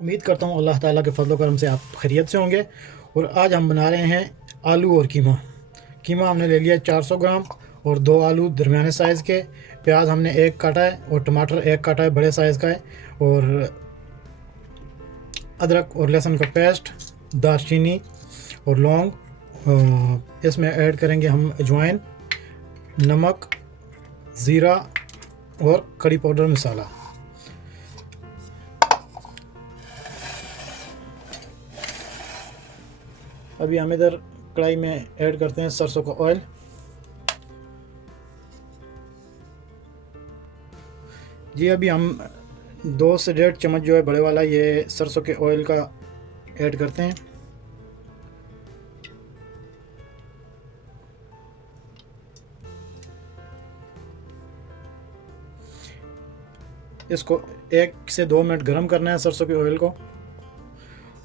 उम्मीद करता हूँ अल्लाह ताला के फजल करम से आप खैरियत से होंगे। और आज हम बना रहे हैं आलू और कीमा। कीमा हमने ले लिया 400 ग्राम और 2 आलू दरमियाने साइज़ के। प्याज हमने एक काटा है और टमाटर एक काटा है, बड़े साइज़ का है। और अदरक और लहसुन का पेस्ट, दालचीनी और लौंग। इसमें ऐड करेंगे हम अजवाइन, नमक, ज़ीरा और कड़ी पाउडर मसाला। अभी हम इधर कढ़ाई में ऐड करते हैं सरसों का ऑयल। जी अभी हम 2 से 1.5 चम्मच जो है बड़े वाला ये सरसों के ऑयल का ऐड करते हैं। इसको 1 से 2 मिनट गर्म करना है सरसों के ऑयल को।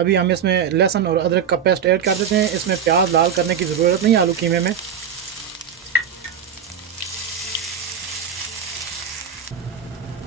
अभी हम इसमें लहसुन और अदरक का पेस्ट ऐड कर देते हैं। इसमें प्याज लाल करने की ज़रूरत नहीं आलू कीमे में।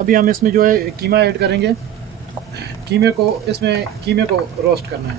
अभी हम इसमें जो है कीमा ऐड करेंगे। कीमे को रोस्ट करना है।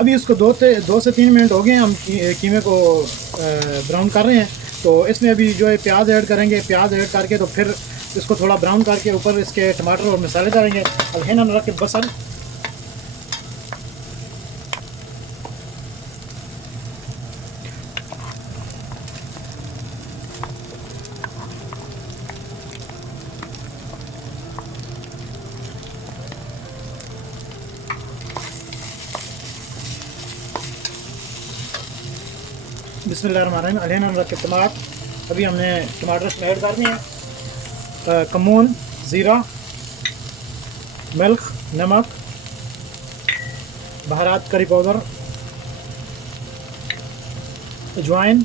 अभी इसको 2 से 3 मिनट हो गए हम कीमे को ब्राउन कर रहे हैं। तो इसमें अभी जो है प्याज ऐड करेंगे। प्याज ऐड करके तो फिर इसको थोड़ा ब्राउन करके ऊपर इसके टमाटर और मसाले डालेंगे। अलहैन नरक बसल। बिस्मिल्लाहिर्रहमानिर्रहीम। अलहैन नरक टमाटर। अभी हमने टमाटर इसमें ऐड कर दिए हैं। कमून, ज़ीरा, मिल्क, नमक, बहरात करी पाउडर, अजवाइन,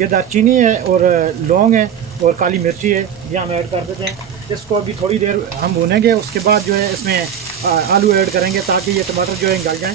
ये दालचीनी है और लौंग है और काली मिर्ची है, ये हम ऐड कर देते हैं। इसको अभी थोड़ी देर हम भूनेंगे। उसके बाद जो है इसमें आलू ऐड करेंगे ताकि ये टमाटर जो है गल जाएं।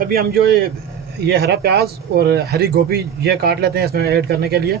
अभी हम जो ये हरा प्याज और हरी गोभी ये काट लेते हैं इसमें ऐड करने के लिए।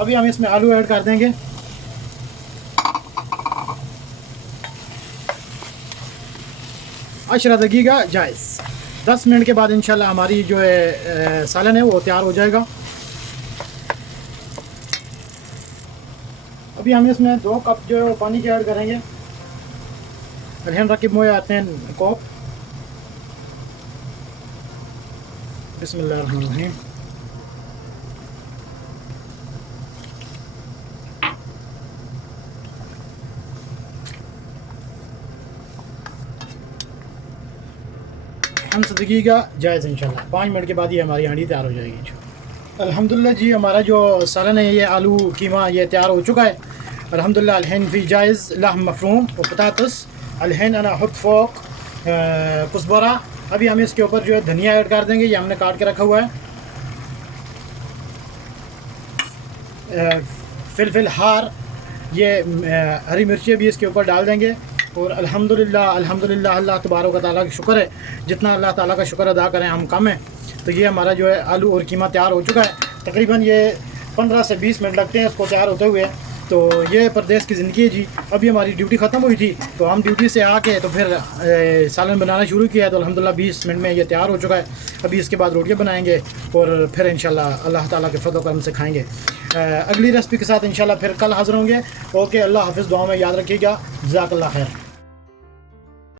अभी हम इसमें आलू ऐड कर देंगे। अशरा दकीका जायज़। 10 मिनट के बाद इंशाल्लाह हमारी जो है सालन है वो तैयार हो जाएगा। अभी हम इसमें 2 कप जो है पानी के ऐड करेंगे। अलहन रकीब मोए आते हैं कोप। बिस्मिल्लाहिर्रहमानिर्रहीम। हम दकीका जायज़ इंशाल्लाह 5 मिनट के बाद ये हमारी हांडी तैयार हो जाएगी। अल्हम्दुलिल्लाह जी हमारा जो सालन है ये आलू कीमा ये तैयार हो चुका है अल्हम्दुलिल्लाह। अलहैन फी जायज़ लहम मफरूम और पतातस। अलहैन अना हुट फोक कुस्बरा। अभी हम इसके ऊपर जो है धनिया ऐड कर देंगे, ये हमने काट के रखा हुआ है। फिलफिल हार, ये हरी मिर्ची भी इसके ऊपर डाल देंगे। और अल्हम्दुलिल्लाह अल्हम्दुलिल्लाह अल्लाह तबारक व तआला का शुक्र है, जितना अल्लाह ताला का शुक्र अदा करें हम कम है। तो ये हमारा जो है आलू और कीमा तैयार हो चुका है। तकरीबन ये 15 से 20 मिनट लगते हैं इसको तैयार होते हुए। तो ये परदेश की ज़िंदगी है जी। अभी हमारी ड्यूटी ख़त्म हुई थी तो हम ड्यूटी से आके तो फिर सालन बनाना शुरू किया, तो अल्हम्दुलिल्लाह 20 मिनट में ये तैयार हो चुका है। अभी इसके बाद रोटियाँ बनाएंगे और फिर इंशाल्लाह अल्लाह ताला के फज़ल करम से खाएंगे। अगली रेसिपी के साथ इंशाल्लाह फिर कल हाज़िर होंगे। ओके, अल्लाह हाफ़िज़, दुआ में याद रखिएगा। जज़ाकल्लाह खैर।